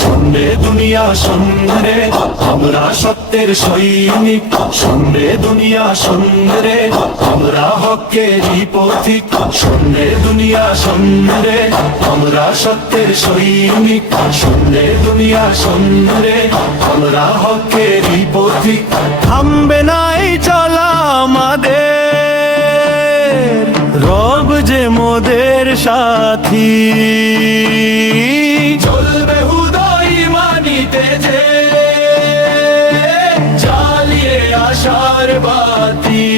শোনে দুনিয়া শোনে আমরা সত্যের সৈনিক, শোনে দুনিয়া শোনে আমরা হকেরই পথিক, শোনে দুনিয়া শোনে আমরা সত্যের সৈনিক, শোনে দুনিয়া শোনে আমরা হকেরই পথিক। থামবে নাই চলা আমাদের, রব যে মোদের সাথী, চলবে হুদাই মানিতে যে জ্বালিয়ে আশার বাতি।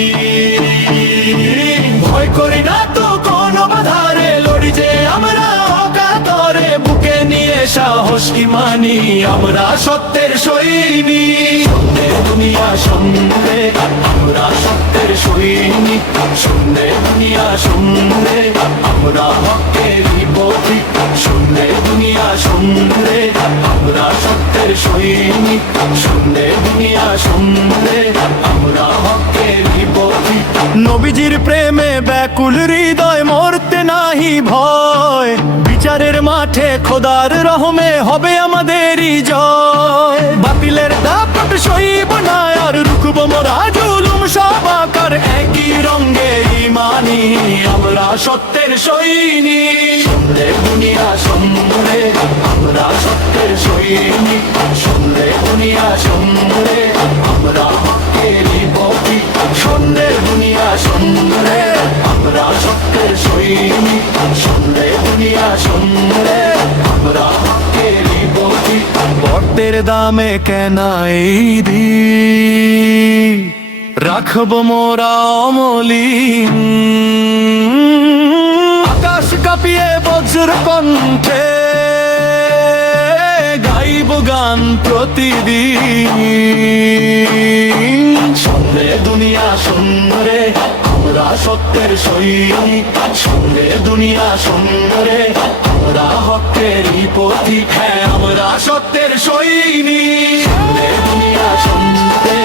ভয় করি না তো কোনো বাধারে, লড়ি যে আমরা অকাতরে, বুকে নিয়ে সাহস ইমানি আমরা সত্যের সৈনিক। শোনে দুনিয়া শোনে আমরা সত্যের সৈনিক, শোনে দুনিয়া শোনে আমরা হকেরই পথিক, শোনে দুনিয়া শোনে আমরা সত্যের সৈনিক, শোনে দুনিয়া শোনে আমরা হকেরই পথিক। নবীজির প্রেমে ব্যাকুল হৃদয়, মরতে নাহি ভয়, বিচারের মাঠে খোদার রহমে হবে আমাদেরই জয়। বাতিলের দাপট সইব না আর, রুখব মোরা জুলুম সব আকার, একই রঙে ইমানি আমরা সত্যের সৈনিক। শোনে দুনিয়া শোনে আমরা সত্যের সৈনিক, শোনে দুনিয়া শোনে আমরা হকেরই পথিক, শোনে দুনিয়া শোনে আমরা সত্যের সৈনিক, শোনে দুনিয়া শোনে আমরা হকেরই পথিক। বর্তের দামে কেনা এই দিন রাখবো মোরা অমলিন, আকাশ কাঁপিয়ে বজ্র কণ্ঠে গাইব গান প্রতিদিন। শোনে দুনিয়া শোনে আমরা সত্যের সৈনিক, শোনে দুনিয়া শোনে আমরা হকেরই পথিক, হ্যাঁ আমরা সত্যের সৈনিক। শোনে দুনিয়া শোনে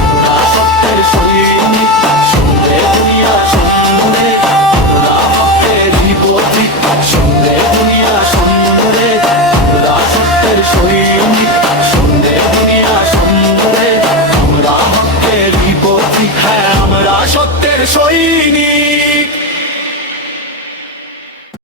আমরা সত্যের সৈনিক, শোনে দুনিয়া শোনে আমরা হকেরই পথিক, শোনে দুনিয়া শোনে আমরা সত্যের সৈনিক, শোনে দুনিয়া শোনে আমরা হকেরই পথিক, হ্যাঁ আমরা সত্যের সৈনিক।